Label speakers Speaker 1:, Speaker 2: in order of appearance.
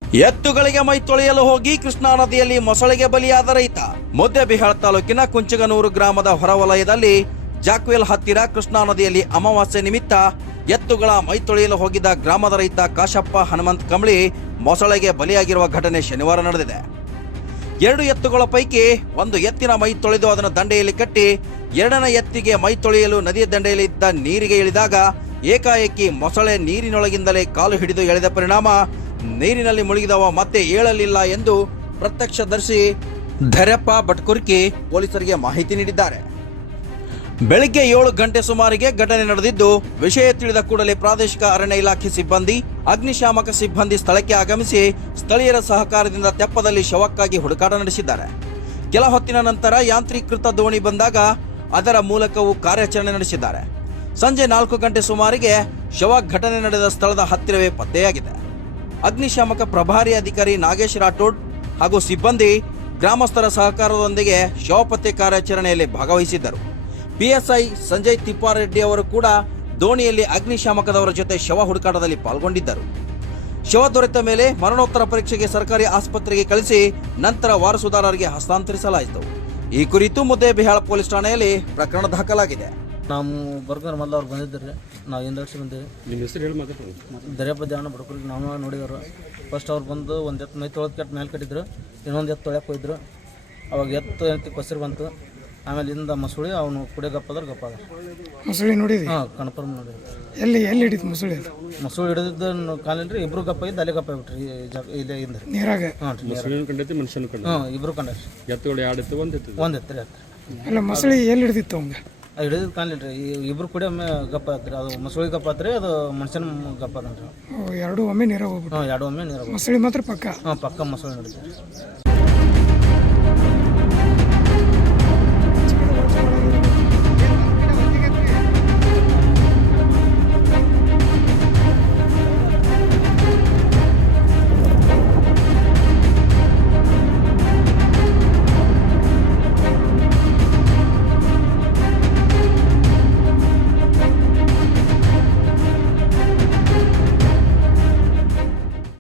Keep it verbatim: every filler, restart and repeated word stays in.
Speaker 1: ಎತ್ತುಗಳಿಗೆ ಮೈ ತೊಳೆಯಲು ಹೋಗಿ ಕೃಷ್ಣಾ ನದಿಯಲ್ಲಿ ಮೊಸಳೆಗೆ ಬಲಿಯಾದ ರೈತ. ಮುದ್ದೇಬಿಹಾಳ ತಾಲೂಕಿನ ಕುಂಚಗನೂರು ಗ್ರಾಮದ ಹೊರವಲಯದಲ್ಲಿ ಜಾಕ್ವೆಲ್ ಹತ್ತಿರ ಕೃಷ್ಣಾ ನದಿಯಲ್ಲಿ ಅಮಾವಾಸ್ಯೆ ನಿಮಿತ್ತ ಎತ್ತುಗಳ ಮೈ ತೊಳೆಯಲು ಹೋಗಿದ್ದ ಗ್ರಾಮದ ರೈತ ಕಾಶಪ್ಪ ಹನುಮಂತ್ ಕಂಬಳಿ ಮೊಸಳೆಗೆ ಬಲಿಯಾಗಿರುವ ಘಟನೆ ಶನಿವಾರ ನಡೆದಿದೆ. ಎರಡು ಎತ್ತುಗಳ ಪೈಕಿ ಒಂದು ಎತ್ತಿನ ಮೈ ತೊಳೆದು ಅದನ್ನು ದಂಡೆಯಲ್ಲಿ ಕಟ್ಟಿ ಎರಡನೇ ಎತ್ತಿಗೆ ಮೈ ತೊಳೆಯಲು ನದಿಯ ದಂಡೆಯಲ್ಲಿ ಇದ್ದ ನೀರಿಗೆ ಇಳಿದಾಗ ಏಕಾಏಕಿ ಮೊಸಳೆ ನೀರಿನೊಳಗಿಂದಲೇ ಕಾಲು ಹಿಡಿದು ಎಳೆದ ಪರಿಣಾಮ ನೀರಿನಲ್ಲಿ ಮುಳುಗಿದವ ಮತ್ತೆ ಏಳಲಿಲ್ಲ ಎಂದು ಪ್ರತ್ಯಕ್ಷದರ್ಶಿ ಧೈರ್ಯಪ್ಪ ಭಟ್ಕುರ್ಕಿ ಪೊಲೀಸರಿಗೆ ಮಾಹಿತಿ ನೀಡಿದ್ದಾರೆ. ಬೆಳಗ್ಗೆ ಏಳು ಗಂಟೆ ಸುಮಾರಿಗೆ ಘಟನೆ ನಡೆದಿದ್ದು, ವಿಷಯ ತಿಳಿದ ಕೂಡಲೇ ಪ್ರಾದೇಶಿಕ ಅರಣ್ಯ ಇಲಾಖೆ ಸಿಬ್ಬಂದಿ, ಅಗ್ನಿಶಾಮಕ ಸಿಬ್ಬಂದಿ ಸ್ಥಳಕ್ಕೆ ಆಗಮಿಸಿ ಸ್ಥಳೀಯರ ಸಹಕಾರದಿಂದ ತೆಪ್ಪದಲ್ಲಿ ಶವಕ್ಕಾಗಿ ಹುಡುಕಾಟ ನಡೆಸಿದ್ದಾರೆ. ಕೆಲ ಹೊತ್ತಿನ ನಂತರ ಯಾಂತ್ರೀಕೃತ ದೋಣಿ ಬಂದಾಗ ಅದರ ಮೂಲಕವೂ ಕಾರ್ಯಾಚರಣೆ ನಡೆಸಿದ್ದಾರೆ. ಸಂಜೆ ನಾಲ್ಕು ಗಂಟೆ ಸುಮಾರಿಗೆ ಶವ ಘಟನೆ ನಡೆದ ಸ್ಥಳದ ಹತ್ತಿರವೇ ಪತ್ತೆಯಾಗಿದೆ. ಅಗ್ನಿಶಾಮಕ ಪ್ರಭಾರಿ ಅಧಿಕಾರಿ ನಾಗೇಶ್ ರಾಠೋಡ್ ಹಾಗೂ ಸಿಬ್ಬಂದಿ ಗ್ರಾಮಸ್ಥರ ಸಹಕಾರದೊಂದಿಗೆ ಶವ ಪತ್ತೆ ಕಾರ್ಯಾಚರಣೆಯಲ್ಲಿ ಭಾಗವಹಿಸಿದ್ದರು. ಪಿಎಸ್ಐ ಸಂಜಯ್ ತಿಪ್ಪಾರೆಡ್ಡಿ ಅವರು ಕೂಡ ದೋಣಿಯಲ್ಲಿ ಅಗ್ನಿಶಾಮಕದವರ ಜೊತೆ ಶವ ಹುಡುಕಾಟದಲ್ಲಿ ಪಾಲ್ಗೊಂಡಿದ್ದರು. ಶವ ದೊರೆತ ಮೇಲೆ ಮರಣೋತ್ತರ ಪರೀಕ್ಷೆಗೆ ಸರ್ಕಾರಿ ಆಸ್ಪತ್ರೆಗೆ ಕಳಿಸಿ ನಂತರ ವಾರಸುದಾರರಿಗೆ ಹಸ್ತಾಂತರಿಸಲಾಯಿತು. ಈ ಕುರಿತು ಮುದ್ದೇಬಿಹಾಳ ಪೊಲೀಸ್ ಠಾಣೆಯಲ್ಲಿ ಪ್ರಕರಣ ದಾಖಲಾಗಿದೆ.
Speaker 2: ನಾವು ಬರ್ಗರ್ ಮೊದಲು ಅವ್ರು ಬಂದಿದ್ದರು, ನಾವು ಹಿಂದೆ ವರ್ಷ ಬಂದೇವೆ. ನಿಮ್ಮ ಹೆಸರು ಹೇಳಿ ಮಾತಾಡ್ತೀವಿ. ದರ್ಯಾಪ ಜಾಣ ಬಡ್ಕರಿಗೆ ನಾವು ನೋಡಿದರು. ಫಸ್ಟ್ ಅವ್ರು ಬಂದು ಒಂದು ಎತ್ತು ಮೈ ತೊಳೆದು ಕೆಟ್ಟು ಮೇಲೆ ಕಟ್ಟಿದ್ರು, ಇನ್ನೊಂದು ಎತ್ತು ತೊಳ್ಯಾಕೆ ಹೋಗಿದ್ರು. ಅವಾಗ ಎತ್ತು ಎತ್ತಿ ಕೊಸಿರು ಬಂತು. ಆಮೇಲೆ ಇಂದ ಮಸುಳಿ ಅವನು ಕುಡಿಯೋ ಗಪ್ಪದ್ರ ಗಪ್ಪ ಅದ
Speaker 3: ಮಸುಳಿ ನೋಡಿದ್ವಿ.
Speaker 2: ಹಾಂ, ಕನ್ಫರ್ಮ್ ನೋಡಿದ್ವಿ.
Speaker 3: ಎಲ್ಲಿ ಎಲ್ಲಿ ಹಿಡಿತು ಮಸುಳಿ? ಅದು
Speaker 2: ಮಸುಳಿ ಹಿಡಿದಿದ್ದು ಕಾಲಿಲ್ರಿ, ಇಬ್ರು ಗಪ್ಪ ಇದ್ದು ಅಲ್ಲೇ ಗಪ್ಪ ಬಿಟ್ರಿ ಇಲ್ಲೇ ಹಿಂದೆ
Speaker 3: ನೀರಾಗ.
Speaker 2: ಹಾಂ, ಹಾಂ, ಇಬ್ರು ಕಂಡ್ರಿ.
Speaker 4: ಎತ್ತುಗಳು ಎರಡು ಎತ್ತು ಒಂದು ಎತ್ತು
Speaker 2: ಒಂದು ಎತ್ತು ರೀ ಎತ್ತು.
Speaker 3: ಅಲ್ಲ, ಮಸುಳಿ ಎಲ್ಲಿ ಹಿಡಿದಿತ್ತು ಅವಂಗೆ?
Speaker 2: ಅದು ಹಿಡಿದಿದ್ದು ಕಾಲಿಲ್ರಿ, ಈ ಇಬ್ರು ಕುಡಿಯೋ ಒಮ್ಮೆ ಗಪ್ಪ ಆತ್ರಿ. ಅದು ಮಸುಳಿ ಗಪ್ಪ ಆತ್ರಿ, ಅದು ಮನುಷ್ಯನ ಗಪ್ಪ ಅದನ್ರಿ.
Speaker 3: ಎರಡು ಒಮ್ಮೆ ನೀರಾಗ ಹೋಗ್ಬಿಟ್ಟು.
Speaker 2: ಹಾಂ, ಎರಡು ಒಮ್ಮೆ ನೀರು.
Speaker 3: ಮಸುಳಿ ಮಾತ್ರ ಪಕ್ಕ.
Speaker 2: ಹಾಂ, ಪಕ್ಕ ಮಸುಳಿ ನೋಡಿದ್ರಿ.